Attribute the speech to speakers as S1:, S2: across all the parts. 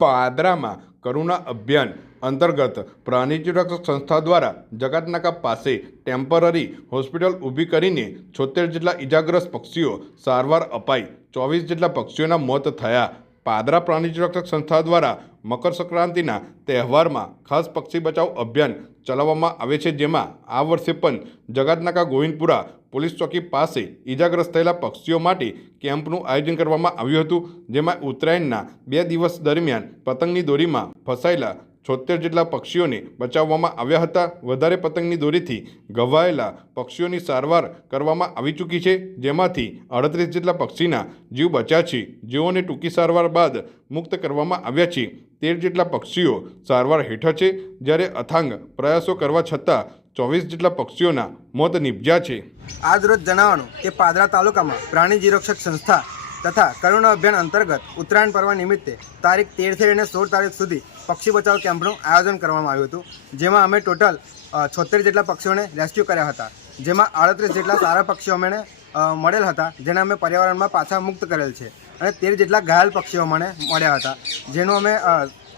S1: પાદરામાં કરુણા અભિયાન અંતર્ગત રક્ષક સંસ્થા દ્વારા જગતનાકા પાસે ટેમ્પરરી હોસ્પિટલ ઊભી કરીને છોતેર જેટલા ઇજાગ્રસ્ત પક્ષીઓ સારવાર અપાઈ ચોવીસ જેટલા પક્ષીઓના મોત થયા. પાદરા પ્રાણી રક્ષક સંસ્થા દ્વારા મકર સંક્રાંતિના તહેવારમાં ખાસ પક્ષી બચાવ અભિયાન ચલાવવામાં આવે છે, જેમાં આ વર્ષે પણ જગાતનાકા ગોવિંદપુરા પોલીસ ચોકી પાસે ઈજાગ્રસ્ત થયેલા પક્ષીઓ માટે કેમ્પનું આયોજન કરવામાં આવ્યું હતું, જેમાં ઉત્તરાયણના બે દિવસ દરમિયાન પતંગની દોરીમાં ફસાયેલા છોતેર જેટલા પક્ષીઓને બચાવવામાં આવ્યા હતા. વધારે પતંગની દોરીથી ઘવાયેલા પક્ષીઓની સારવાર કરવામાં આવી ચૂકી છે. જેમાંથી અડત્રીસ જેટલા પક્ષીના જીવ બચ્યા છે. જેઓને ટૂંકી સારવાર બાદ મુક્ત કરવામાં આવ્યા છે. તેર જેટલા પક્ષીઓ સારવાર હેઠળ છે. જ્યારે અથાંગ પ્રયાસો કરવા છતાં ચોવીસ જેટલા પક્ષીઓના મોત નિપજ્યા છે.
S2: આજ રોજ જણાવવાનું કે પાદરા તાલુકામાં પ્રાણી જીવરક્ષક સંસ્થા તથા કરુણા અભિયાન અંતર્ગત ઉત્તરાયણ પર્વ નિમિત્તે તારીખ તેરથી લઈને સોળ તારીખ સુધી પક્ષી બચાવ કેમ્પનું આયોજન કરવામાં આવ્યું હતું, જેમાં અમે ટોટલ છોતેર જેટલા પક્ષીઓને રેસ્ક્યુ કર્યા હતા, જેમાં આડત્રીસ જેટલા સારા પક્ષીઓ મને મળેલ હતા, જેને અમે પર્યાવરણમાં પાછા મુક્ત કરેલ છે, અને તેર જેટલા ઘાયલ પક્ષીઓ મને મળ્યા હતા, જેનું અમે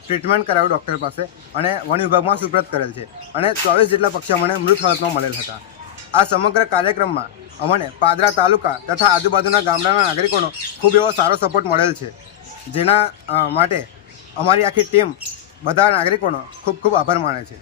S2: ટ્રીટમેન્ટ કરાવ્યું ડૉક્ટર પાસે, અને વન વિભાગમાં સુપ્રત કરેલ છે, અને ચોવીસ જેટલા પક્ષીઓ મને મૃત હાલતમાં મળેલ હતા. આ સમગ્ર કાર્યક્રમમાં અમને પાદરા તાલુકા તથા આજુબાજુના ગામડાના નાગરિકોનો ખૂબ એવો સારો સપોર્ટ મળેલ છે. જેના માટે અમારી આખી ટીમ બધા નાગરિકોનો ખૂબ ખૂબ આભાર માને છે.